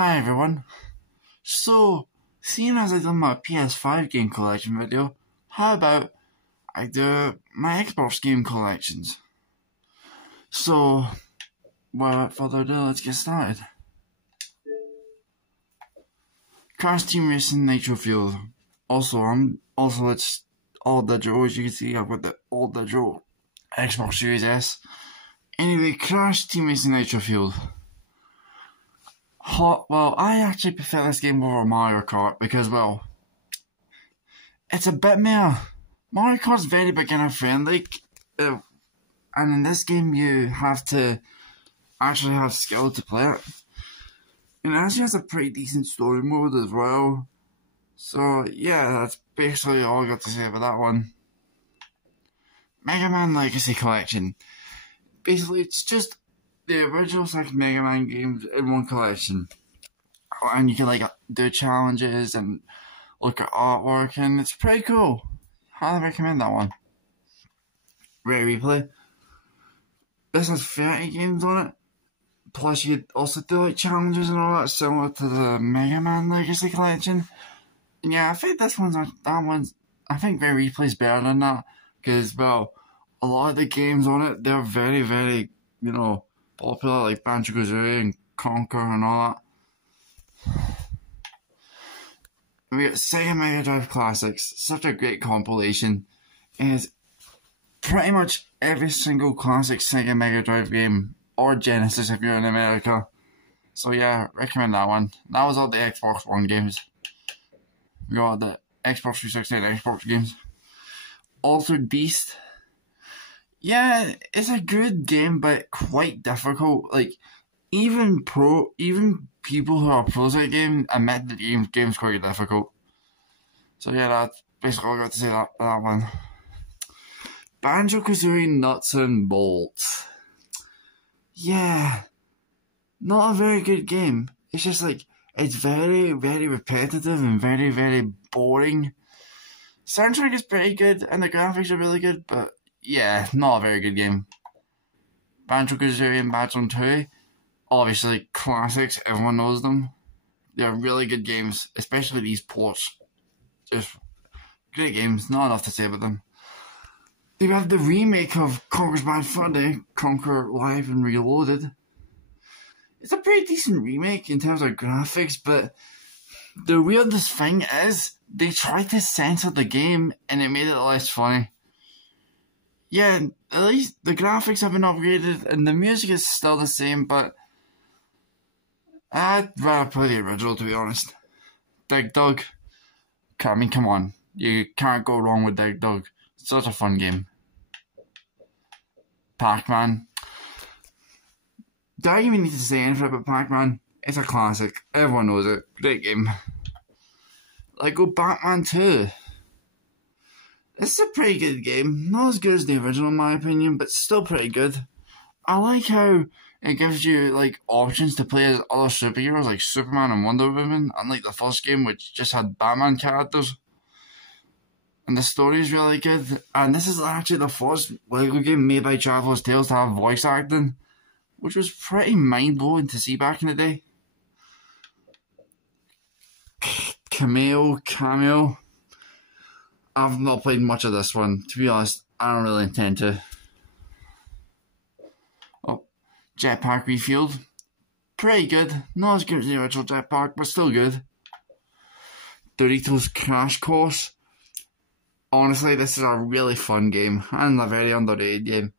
Hi everyone. So, seeing as I done my PS5 game collection video, how about I do my Xbox game collections? So, without further ado, let's get started. Crash Team Racing Nitro Fuel. Also it's all digital, as you can see. I've got the all digital Xbox Series S. Anyway, Crash Team Racing Nitro Fuel. Well, I actually prefer this game over Mario Kart because, well, it's a bit more. Mario Kart's very beginner friendly, and in this game you have to actually have skill to play it. And it actually has a pretty decent story mode as well. So yeah, that's basically all I got to say about that one. Mega Man Legacy Collection. Basically, it's just the original 6 Mega Man games in one collection. And you can do challenges and look at artwork, and it's pretty cool. Highly recommend that one. Rare Replay. This has 30 games on it. Plus you also do challenges and all that, similar to the Mega Man Legacy Collection. And yeah, I think I think Rare Replay's better than that. Because, well, a lot of the games on it, they're very, very, popular, like Banjo-Kazooie and Conker and all that. We got Sega Mega Drive Classics, such a great compilation. It's pretty much every single classic Sega Mega Drive game, or Genesis if you're in America. So yeah, recommend that one. That was all the Xbox One games. We got the Xbox 360 and Xbox games. Altered Beast. Yeah, it's a good game, but quite difficult. Even people who are pros at the game admit the game's quite difficult. So yeah, that's basically all I got to say that one. Banjo-Kazooie Nuts and Bolts. Yeah, not a very good game. It's just it's very, very repetitive and very, very boring. Soundtrack is pretty good and the graphics are really good, but yeah, not a very good game. Banjo-Kazooie and Battlezone 2. Obviously, classics, everyone knows them. They're really good games, especially these ports. Just great games, not enough to say about them. They have the remake of Conker's Bad Fur Day, Conker Live and Reloaded. It's a pretty decent remake in terms of graphics, but the weirdest thing is they tried to censor the game and it made it less funny. Yeah, at least the graphics have been upgraded and the music is still the same, but I'd rather play the original, to be honest. Dig Dug. Come on. You can't go wrong with Dig Dug. Such a fun game. Pac-Man. Do I even need to say anything about Pac-Man? It's a classic. Everyone knows it. Great game. Lego Batman 2. It's a pretty good game. Not as good as the original in my opinion, but still pretty good. I like how it gives you options to play as other superheroes like Superman and Wonder Woman, unlike the first game which just had Batman characters. And the story is really good. And this is actually the first Lego game made by Traveller's Tales to have voice acting, which was pretty mind-blowing to see back in the day. Cameo. I've not played much of this one. To be honest, I don't really intend to. Oh, Jetpack Refueled. Pretty good. Not as good as the original Jetpack, but still good. Doritos Crash Course. Honestly, this is a really fun game and a very underrated game.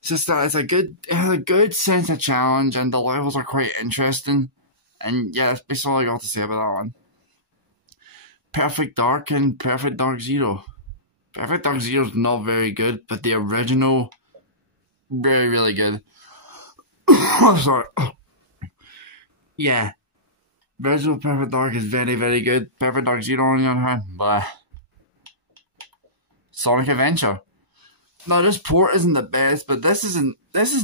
It's just that it has a good sense of challenge and the levels are quite interesting. And yeah, that's basically all I got to say about that one. Perfect Dark and Perfect Dark Zero. Perfect Dark Zero is not very good, but the original, very, really good. Sorry. Yeah. Original Perfect Dark is very, very good. Perfect Dark Zero on the other hand, blah. Sonic Adventure. Now this port isn't the best, but this is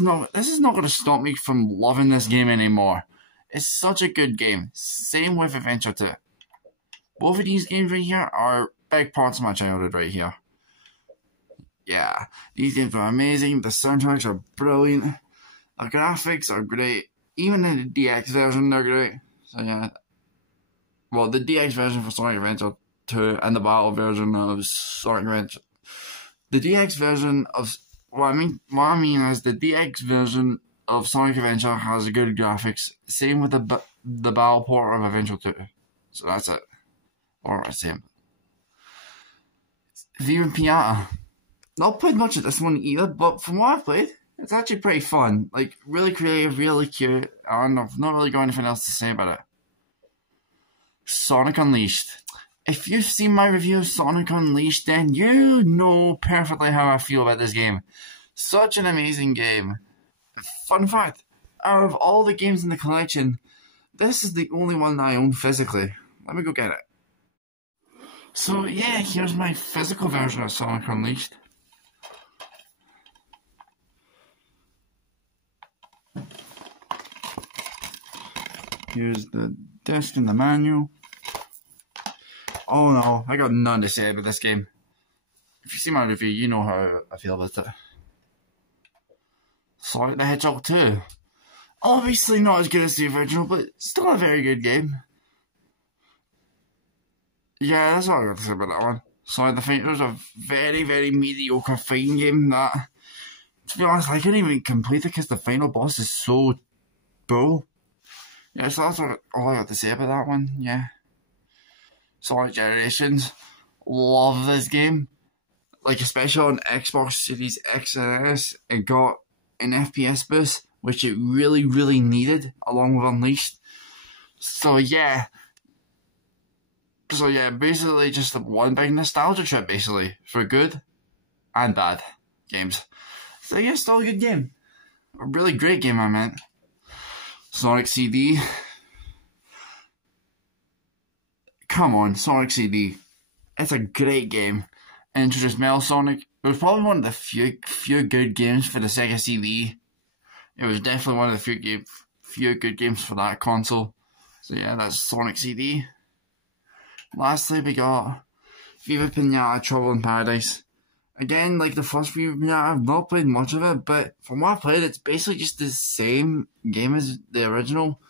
not going to stop me from loving this game anymore. It's such a good game. Same with Adventure 2. Both of these games right here are big parts of my childhood right here. Yeah, these games are amazing. The soundtracks are brilliant. The graphics are great. Even in the DX version, they're great. So yeah, well, the DX version for Sonic Adventure 2 and the battle version of Sonic Adventure. The DX version of what I mean is the DX version of Sonic Adventure has good graphics. Same with the battle port of Adventure 2. So that's it. Alright, same. Viva Pinata. Not played much of this one either, but from what I've played, it's actually pretty fun. Like, really creative, really cute, and I've not really got anything else to say about it. Sonic Unleashed. If you've seen my review of Sonic Unleashed, then you know perfectly how I feel about this game. Such an amazing game. Fun fact, out of all the games in the collection, this is the only one that I own physically. Let me go get it. So yeah, here's my physical version of Sonic Unleashed. Here's the disc and the manual. Oh no, I got nothing to say about this game. If you see my review, you know how I feel about it. Sonic the Hedgehog 2. Obviously not as good as the original, but still a very good game. Yeah, that's all I got to say about that one. Sonic the Fighter was a very, very mediocre fighting game that, to be honest, I couldn't even complete it because the final boss is so bull. Yeah, so that's all I got to say about that one, yeah. Sonic Generations. Love this game. Like, especially on Xbox Series X and S, it got an FPS boost, which it really, really needed, along with Unleashed. So yeah, basically just one big nostalgia trip, basically, for good and bad games. So yeah, still a good game. A really great game, I meant. Sonic CD. Come on, Sonic CD. It's a great game. It introduced Metal Sonic. It was probably one of the few good games for the Sega CD. It was definitely one of the few good games for that console. So yeah, that's Sonic CD. Lastly, we got Viva Pinata Trouble in Paradise. Again, like the first Viva Pinata, I've not played much of it, but from what I've played, it's basically just the same game as the original.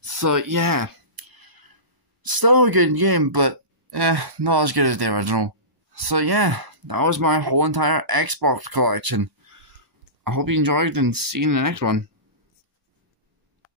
So yeah, still a good game, but not as good as the original. So yeah, that was my whole entire Xbox collection. I hope you enjoyed and see you in the next one.